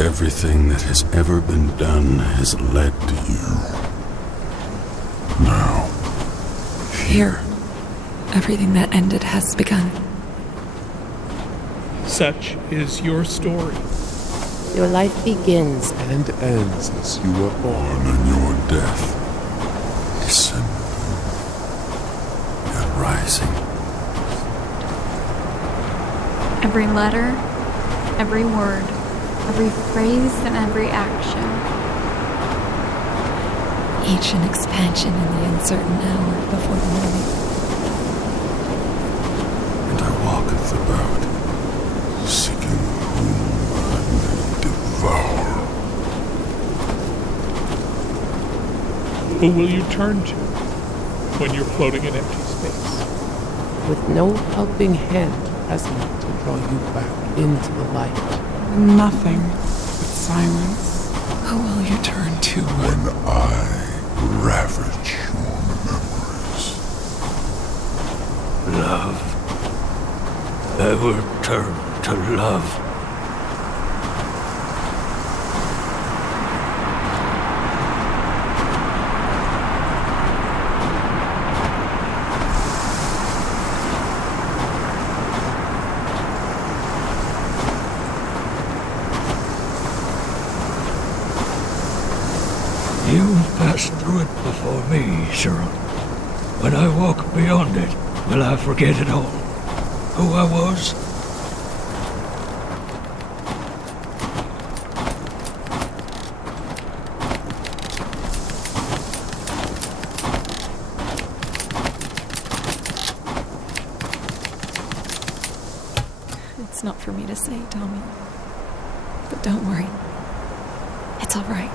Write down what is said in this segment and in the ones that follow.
Everything that has ever been done has led to you. Now, here, everything that ended has begun. Such is your story. Your life begins and ends as you were born. And your death is simple, yet rising. Every letter, every word, every phrase, and every action. Each an expansion in the uncertain hour before the morning. And I walketh about, seeking whom I may devour. Who will you turn to when you're floating in empty space? with no helping hand present to draw you back into the light. Nothing but silence. Who will you turn to when I ravage your memories? Love. Ever turn to love. You passed through it before me, Cheryl. When I walk beyond it, will I forget it all? Who I was? It's not for me to say, Tommy. But don't worry. It's all right.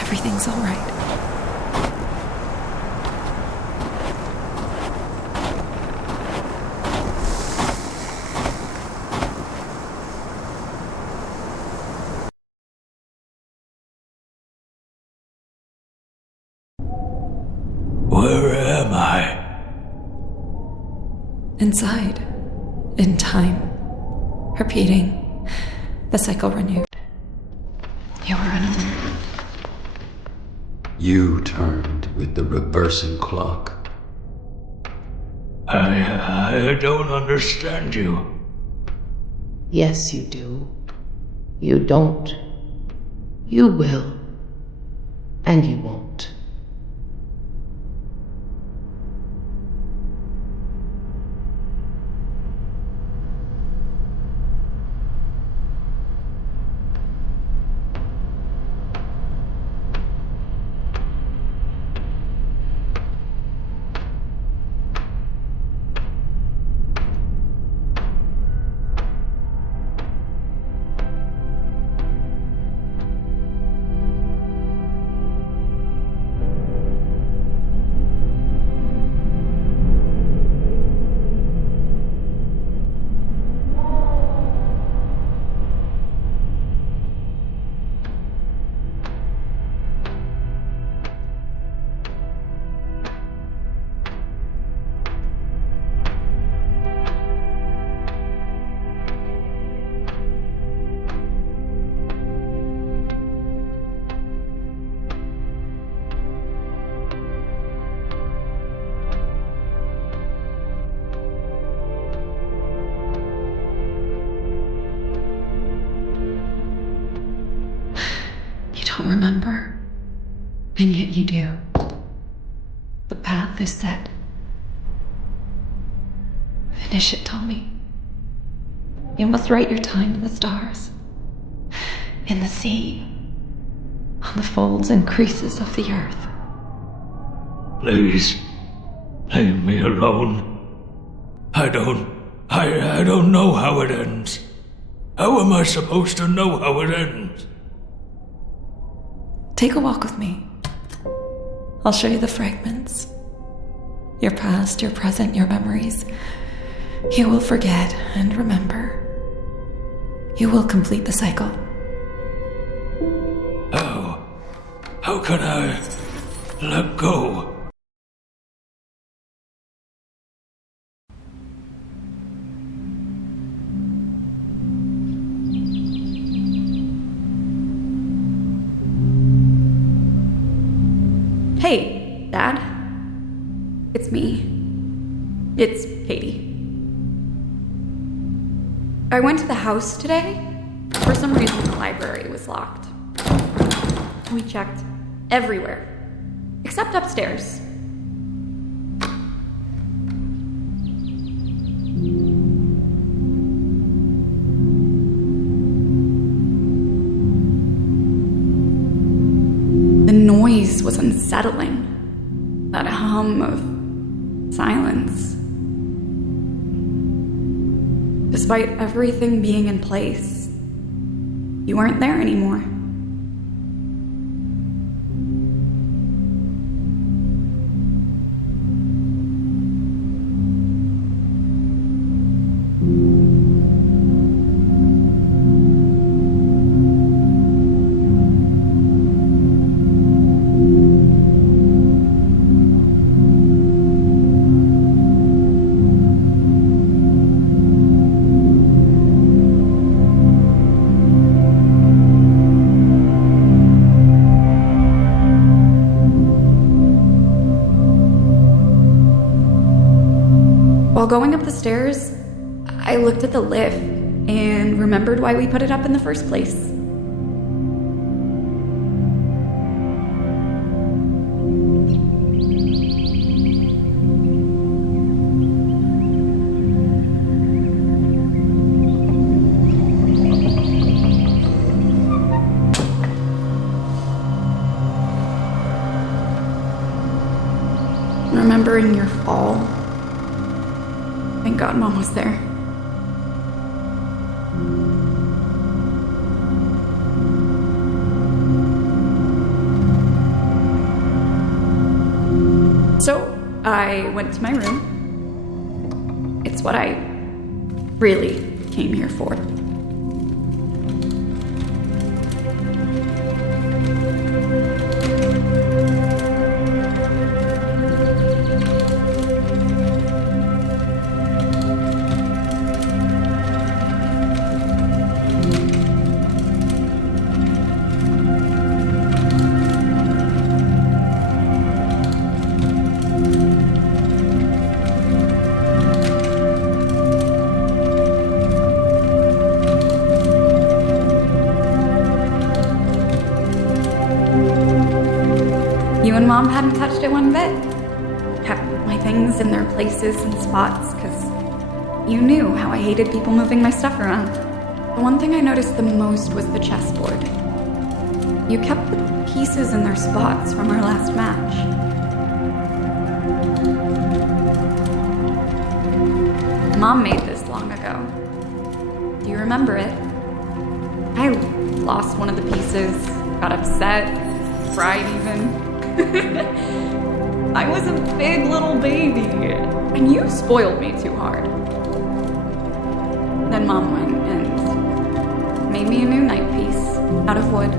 Everything's all right. Where am I? Inside. In time. Repeating. The cycle renewed. You were unaware. You turned with the reversing clock. I don't understand you. Yes, you do. You don't. You will. And you won't. And yet you do. The path is set. Finish it, Tommy. You must write your time in the stars, in the sea, on the folds and creases of the earth. Please, leave me alone. I don't know how it ends. How am I supposed to know how it ends? Take a walk with me. I'll show you the fragments. Your past, your present, your memories. You will forget and remember. You will complete the cycle. How can I let go? Hey, Dad. It's me. It's Katie. I went to the house today. For some reason, the library was locked. We checked everywhere, except upstairs. The noise was unsettling. That hum of silence. Despite everything being in place, you weren't there anymore. While going up the stairs, I looked at the lift and remembered why we put it up in the first place. Remembering your fall. Thank God Mom was there. So I went to my room. It's what I really came here for. You and Mom hadn't touched it one bit. Kept my things in their places and spots, because you knew how I hated people moving my stuff around. The one thing I noticed the most was the chessboard. You kept the pieces in their spots from our last match. Mom made this long ago. Do you remember it? I lost one of the pieces, got upset, cried even. I was a big little baby, and you spoiled me too hard. Then Mom went and made me a new night piece out of wood.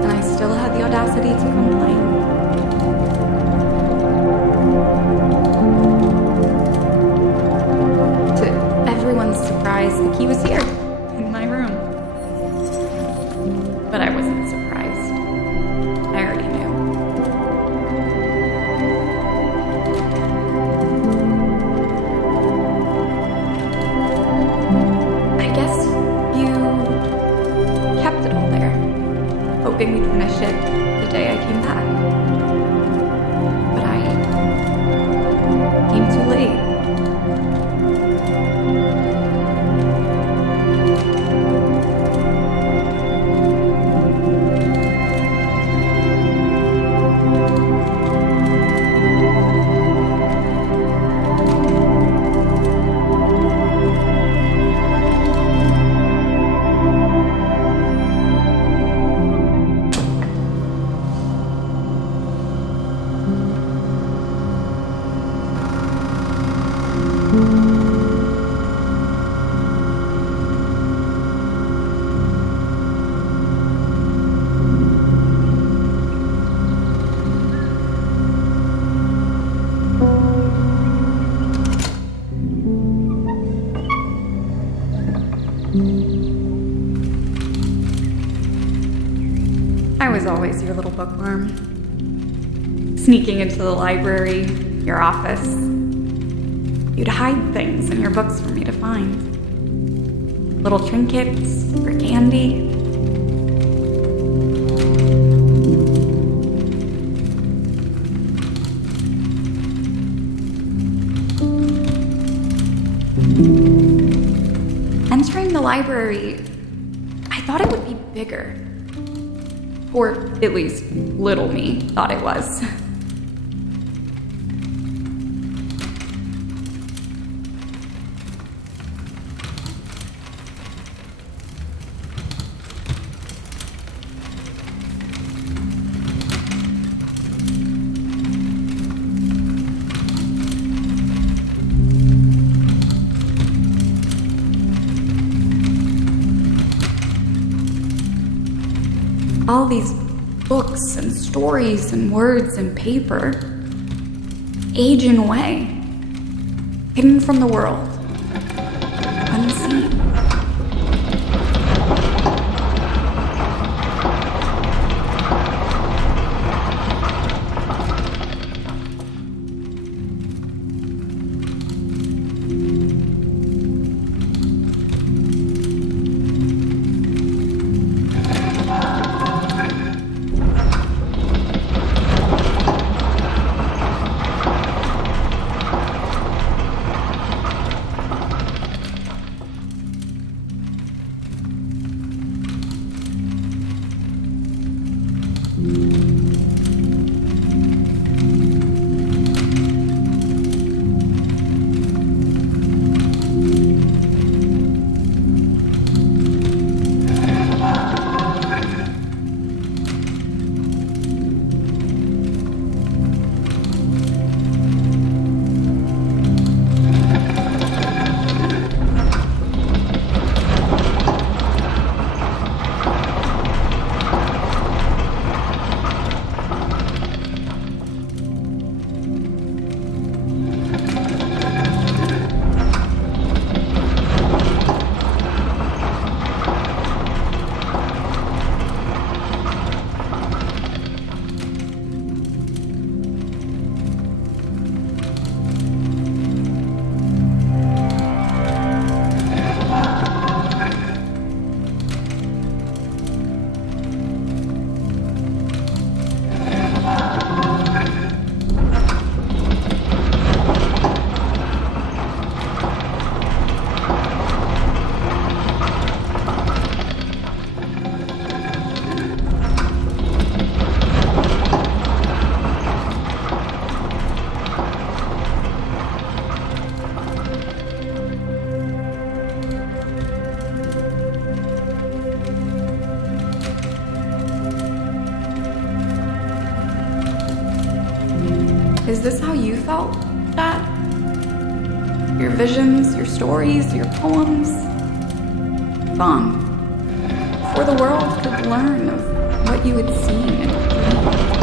And I still had the audacity to complain. To everyone's surprise, the key was here, in my room. But I wasn't surprised. I already knew. I guess you kept it all there, hoping we'd finish it the day was your little bookworm. Sneaking into the library, your office. You'd hide things in your books for me to find. Little trinkets or candy. Entering the library, I thought it would be bigger. Or at least little me thought it was. All these books and stories and words and paper, aging away, hidden from the world, unseen. Is this how you felt, Dad? Your visions, your stories, your poems? Gone. Before the world could learn of what you had seen and dreamed.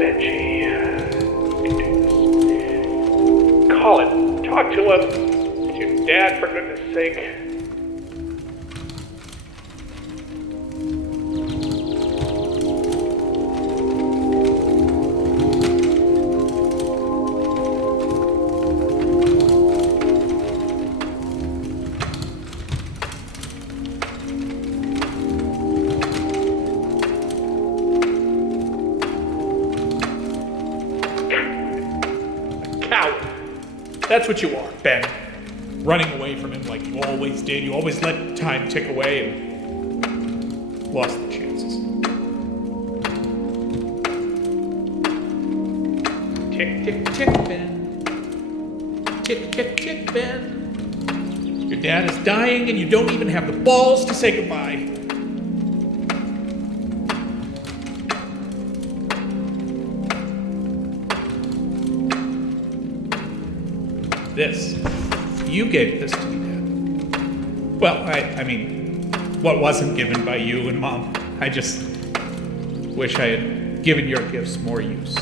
Benji. You can do this. Call him. Talk to him. It's your dad, for goodness sake. That's what you are, Ben. Running away from him like you always did. You always let time tick away and lost the chances. Tick, tick, tick, Ben. Tick, tick, tick, Ben. Your dad is dying and you don't even have the balls to say goodbye. This. You gave this to me, Dad. Well, I mean, what wasn't given by you and Mom. I just wish I had given your gifts more use.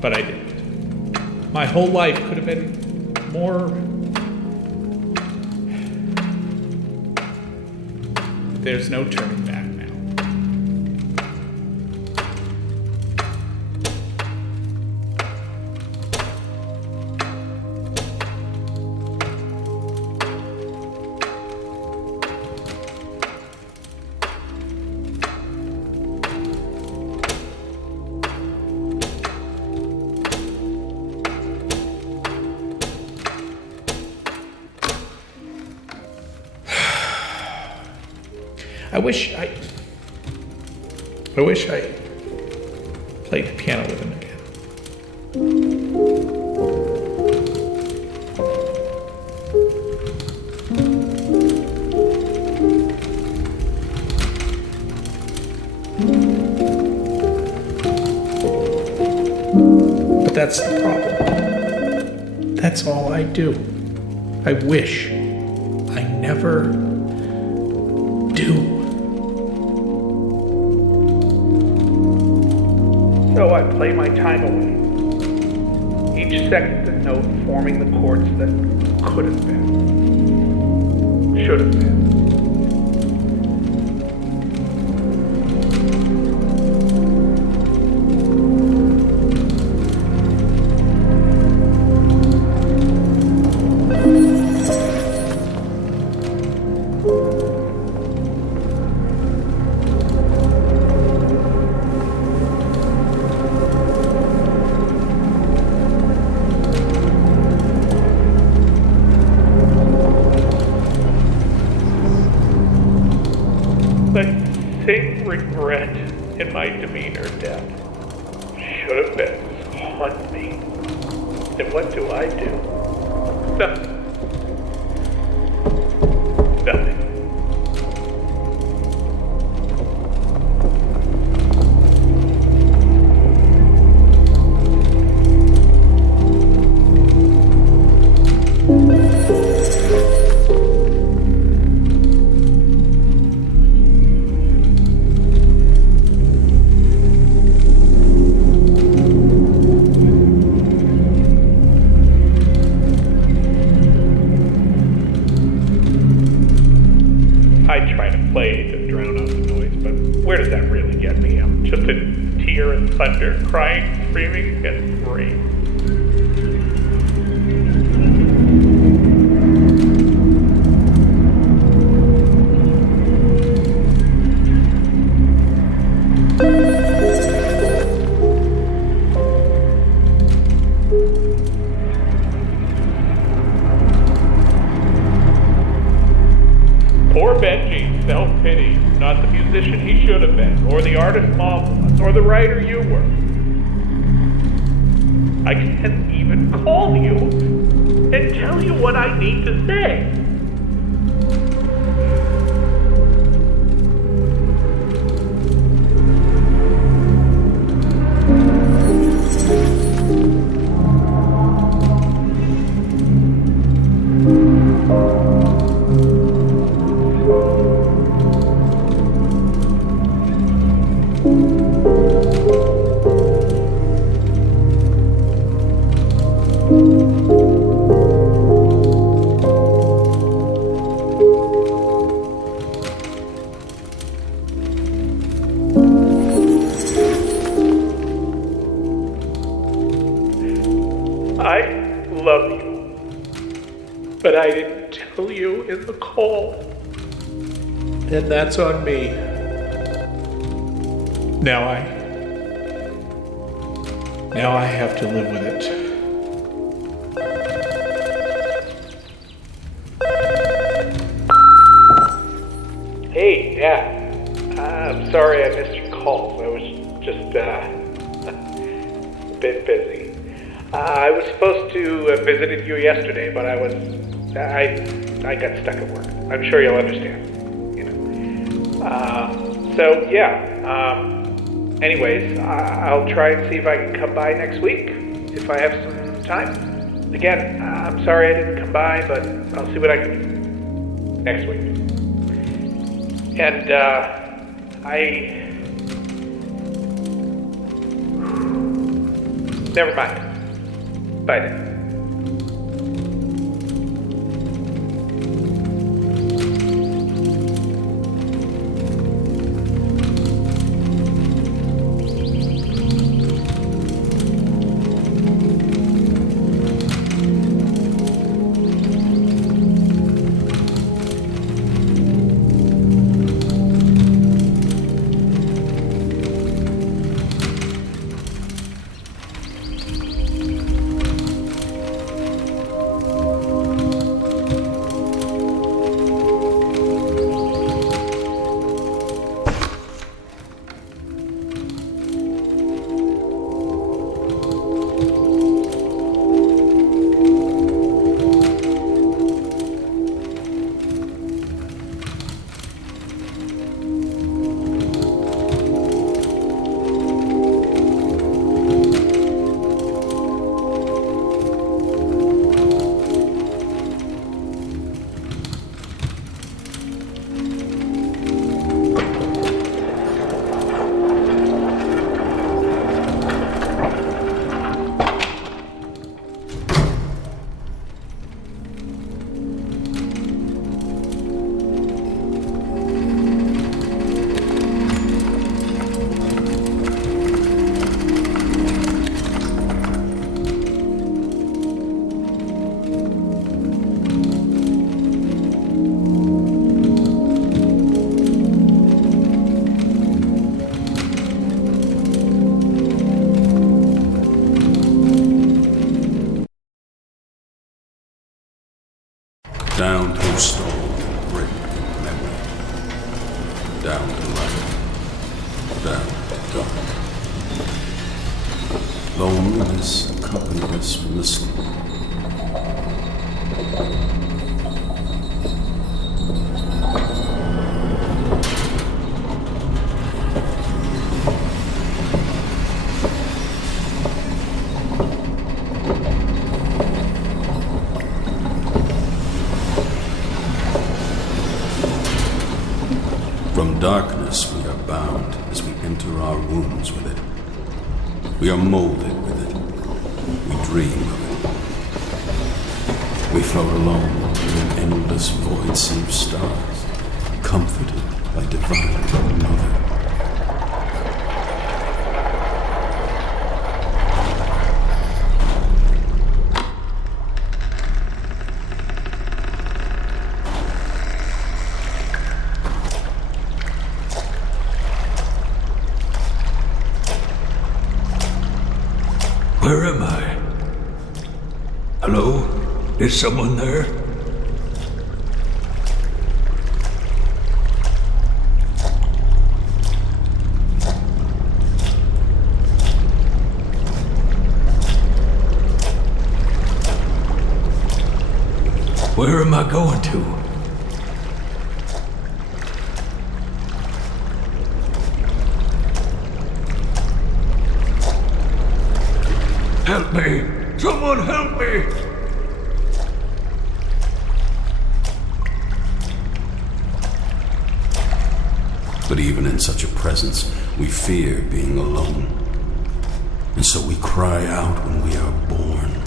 But I didn't. My whole life could have been more... There's no turning back now. I wish I played the piano with him again. But that's the problem. That's all I do. I wish. I never do. So I play my time away. Each second a note forming the chords that could have been, should have been. Regret in my demeanor, Dad. Should have been haunt me. And what do? Nothing. Nothing. Thunder, crying, screaming against rain. Poor Benji, self-pity, not the musician he should have been, or the artist Mom was, or the writer you were. I can't even call you and tell you what I need to say. I didn't tell you in the call. And that's on me. Now I have to live with it. Hey, yeah. I'm sorry I missed your calls. I was just a bit busy. I was supposed to have visited you yesterday, but I got stuck at work. I'm sure you'll understand. Anyways, I'll try and see if I can come by next week, if I have some time. Again, I'm sorry I didn't come by, but I'll see what I can do next week. And, never mind. Bye then. Down through stone, brick, memory. Down to light. Down to dark. Loneliness accompanied us from the sleep. From darkness we are bound as we enter our wounds with it. We are molded with it. We dream of it. We float alone in an endless void sea of stars, comforted by divine mother. Where am I? Hello? Is someone there? Where am I going to? Help me! Someone help me! But even in such a presence, we fear being alone. And so we cry out when we are born.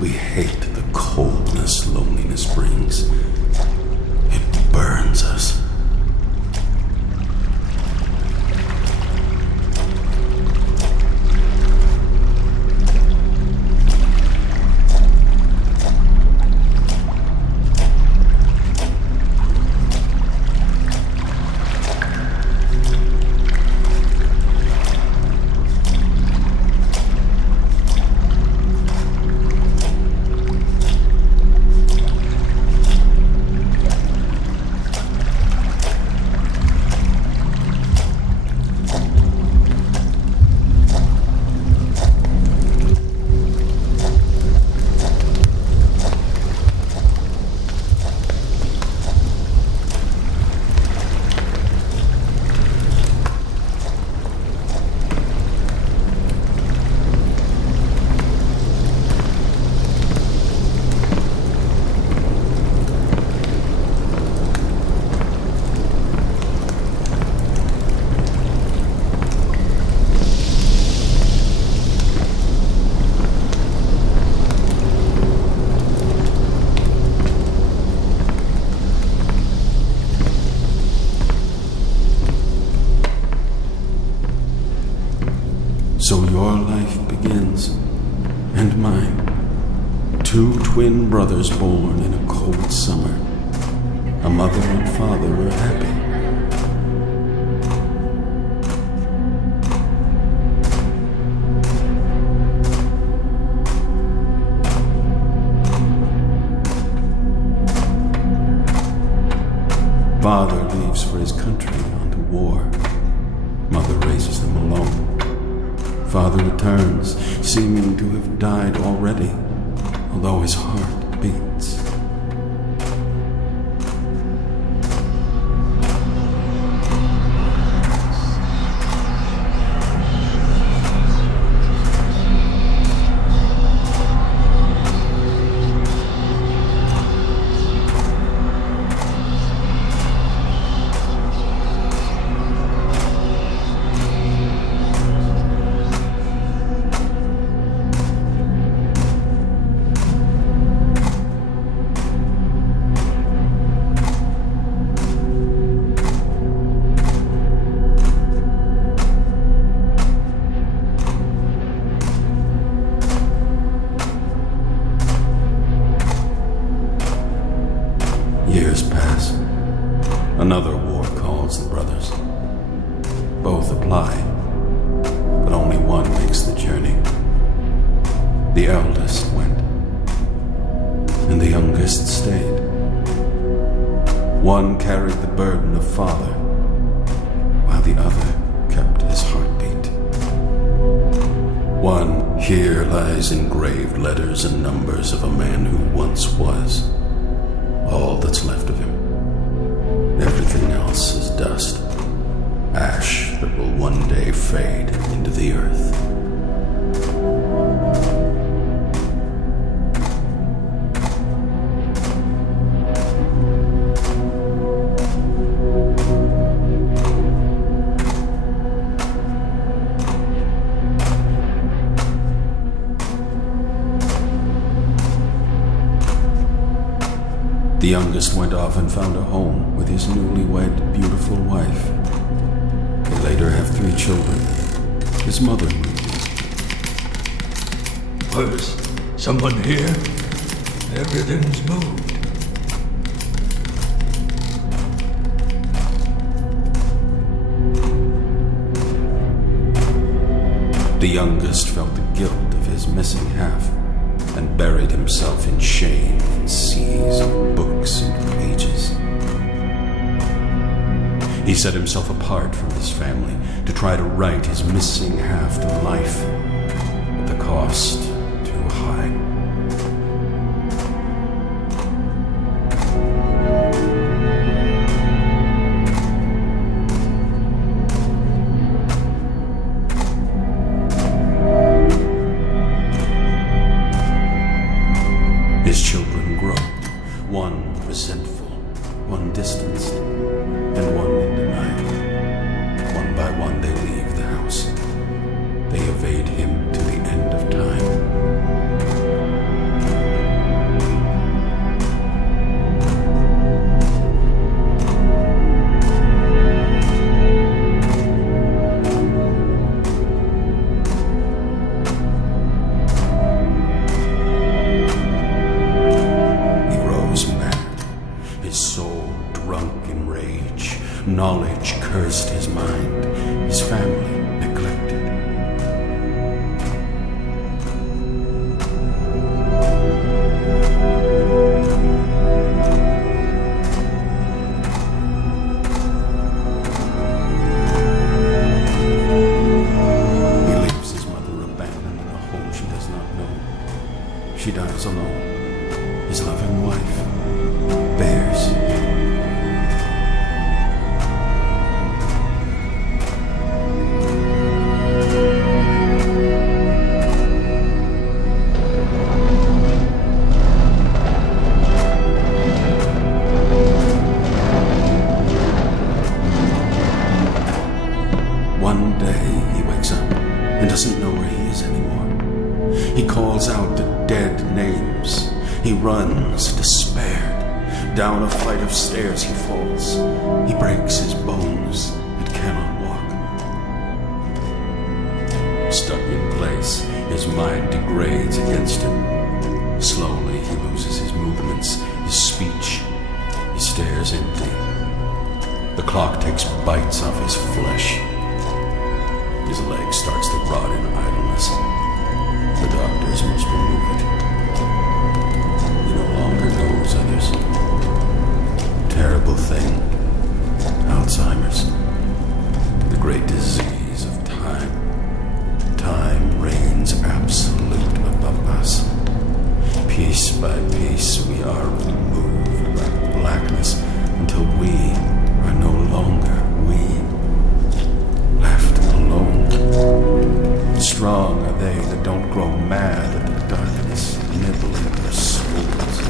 We hate the coldness loneliness brings. It burns us. your life begins, and mine. 2 twin brothers born in a cold summer. A mother and father are happy. Father leaves for his country on to war. Mother raises them alone. Father returns, seeming to have died already, although his heart beats. Years pass. Another war calls the brothers. Both apply, but only one makes the journey. The eldest went, and the youngest stayed. One carried the burden of father, while the other kept his heartbeat. One, here lies engraved letters and numbers of a man who once was. All that's left of him. Everything else is dust. Ash that will one day fade into the earth. The youngest went off and found a home with his newlywed, beautiful wife. They later have 3 children. His mother moved in. Was someone here? Everything's moved. The youngest felt the guilt of his missing half and buried himself in shame in seas of books and pages. He set himself apart from his family to try to write his missing half to life, but the cost too high. His children grow, one resentful, one distanced, and one in denial. One by one they leave the house. They evade him to the end of time. Knowledge cursed his mind, his family neglected. He leaves his mother abandoned in a home she does not know. She dies alone. His loving wife bears. One day he wakes up and doesn't know where he is anymore. He calls out to dead names. He runs, despaired. Down a flight of stairs he falls. He breaks his bones but cannot walk. Stuck in his mind degrades against him. Slowly, he loses his movements, his speech. He stares empty. The clock takes bites off his flesh. His leg starts to rot in idleness. The doctors must remove it. He no longer knows others. Terrible thing. Alzheimer's. The great disease of time. Time reigns absolute above us. Piece by piece, we are removed by blackness until we are no longer we. Left alone. Strong are they that don't grow mad at the darkness nibbling their souls.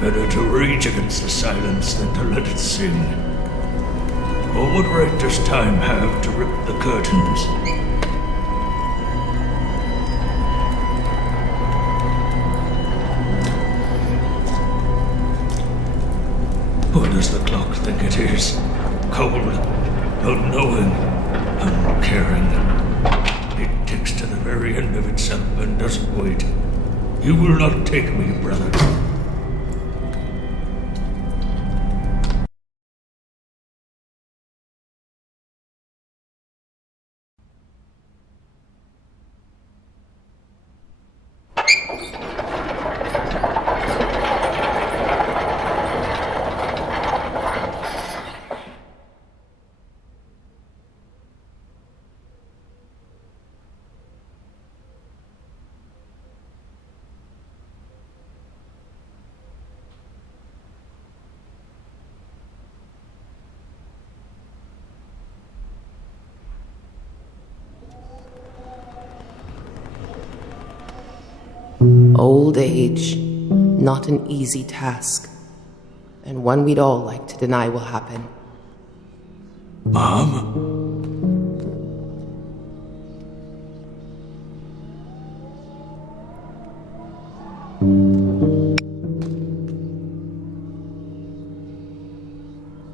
Better to rage against the silence than to let it sing. Or what right does time have to rip the curtains? Who does the clock think it is? Cold, unknowing, uncaring. It ticks to the very end of itself and doesn't wait. You will not take me, brother. Old age, not an easy task, and one we'd all like to deny will happen. Mom?